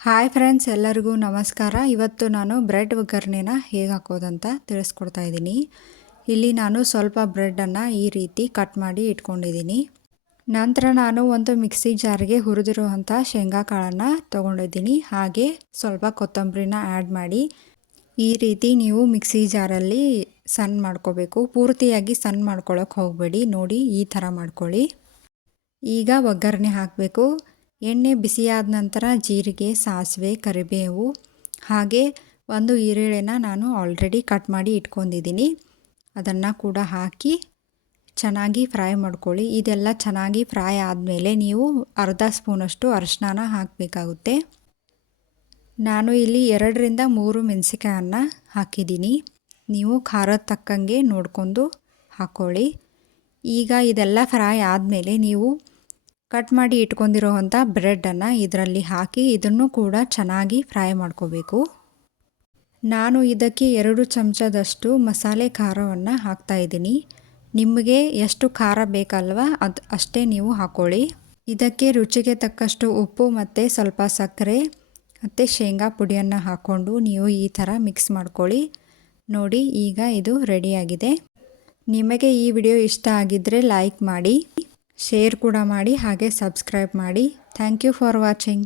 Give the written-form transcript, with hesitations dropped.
Hi friends, ಎಲ್ಲರಿಗೂ ನಮಸ್ಕಾರ. ಇವತ್ತು ನಾನು ಬ್ರೆಡ್ ಒಗ್ಗರಣೆನ ಹೇಗೆ ಹಾಕೋದಂತ ತಿಳಿಸ್ಕೊಡ್ತಾ ಇದ್ದೀನಿ. ಇಲ್ಲಿ ನಾನು ಸ್ವಲ್ಪ ಬ್ರೆಡ್ಡನ್ನು ಈ ರೀತಿ ಕಟ್ ಮಾಡಿ ಇಟ್ಕೊಂಡಿದ್ದೀನಿ. ನಂತರ ನಾನು ಒಂದು ಮಿಕ್ಸಿ ಜಾರ್ಗೆ ಹುರಿದಿರುವಂಥ ಶೇಂಗಾ ಕಾಳನ್ನು ತೊಗೊಂಡಿದ್ದೀನಿ. ಹಾಗೆ ಸ್ವಲ್ಪ ಕೊತ್ತಂಬರಿನ ಆ್ಯಡ್ ಮಾಡಿ ಈ ರೀತಿ ನೀವು ಮಿಕ್ಸಿ ಜಾರಲ್ಲಿ ಸಣ್ಣ ಮಾಡ್ಕೋಬೇಕು. ಪೂರ್ತಿಯಾಗಿ ಸಣ್ಣ ಮಾಡ್ಕೊಳ್ಳೋಕೆ ಹೋಗಬೇಡಿ. ನೋಡಿ, ಈ ಥರ ಮಾಡ್ಕೊಳ್ಳಿ. ಈಗ ಒಗ್ಗರಣೆ ಹಾಕಬೇಕು. ಎಣ್ಣೆ ಬಿಸಿಯಾದ ನಂತರ ಜೀರಿಗೆ, ಸಾಸಿವೆ, ಕರಿಬೇವು ಹಾಗೆ ಒಂದು ಈರುಳ್ಳಿನ ನಾನು ಆಲ್ರೆಡಿ ಕಟ್ ಮಾಡಿ ಇಟ್ಕೊಂಡಿದ್ದೀನಿ. ಅದನ್ನು ಕೂಡ ಹಾಕಿ ಚೆನ್ನಾಗಿ ಫ್ರೈ ಮಾಡ್ಕೊಳ್ಳಿ. ಇದೆಲ್ಲ ಚೆನ್ನಾಗಿ ಫ್ರೈ ಆದಮೇಲೆ ನೀವು ಅರ್ಧ ಸ್ಪೂನಷ್ಟು ಅರಿಶಿನ ಹಾಕಬೇಕಾಗುತ್ತೆ. ನಾನು ಇಲ್ಲಿ 2ರಿಂದ 3 ಮೆಣಸಿಕಾಯನ್ನು ಹಾಕಿದ್ದೀನಿ. ನೀವು ಖಾರದ ತಕ್ಕಂಗೆ ನೋಡಿಕೊಂಡು ಹಾಕ್ಕೊಳ್ಳಿ. ಈಗ ಇದೆಲ್ಲ ಫ್ರೈ ಆದಮೇಲೆ ನೀವು ಕಟ್ ಮಾಡಿ ಇಟ್ಕೊಂಡಿರೋವಂಥ ಬ್ರೆಡ್ಡನ್ನು ಇದರಲ್ಲಿ ಹಾಕಿ ಇದನ್ನು ಕೂಡ ಚೆನ್ನಾಗಿ ಫ್ರೈ ಮಾಡ್ಕೋಬೇಕು. ನಾನು ಇದಕ್ಕೆ 2 ಚಮಚದಷ್ಟು ಮಸಾಲೆ ಖಾರವನ್ನು ಹಾಕ್ತಾಯಿದ್ದೀನಿ. ನಿಮಗೆ ಎಷ್ಟು ಖಾರ ಬೇಕಲ್ವ ಅಷ್ಟೇ ನೀವು ಹಾಕ್ಕೊಳ್ಳಿ. ಇದಕ್ಕೆ ರುಚಿಗೆ ತಕ್ಕಷ್ಟು ಉಪ್ಪು ಮತ್ತು ಸ್ವಲ್ಪ ಸಕ್ಕರೆ ಮತ್ತು ಶೇಂಗಾ ಪುಡಿಯನ್ನು ಹಾಕ್ಕೊಂಡು ನೀವು ಈ ಥರ ಮಿಕ್ಸ್ ಮಾಡ್ಕೊಳ್ಳಿ. ನೋಡಿ, ಈಗ ಇದು ರೆಡಿಯಾಗಿದೆ. ನಿಮಗೆ ಈ ವಿಡಿಯೋ ಇಷ್ಟ ಆಗಿದ್ದರೆ ಲೈಕ್ ಮಾಡಿ, ಶೇರ್ ಕೂಡ ಮಾಡಿ, ಹಾಗೆ ಸಬ್ಸ್ಕ್ರೈಬ್ ಮಾಡಿ. Thank you for watching.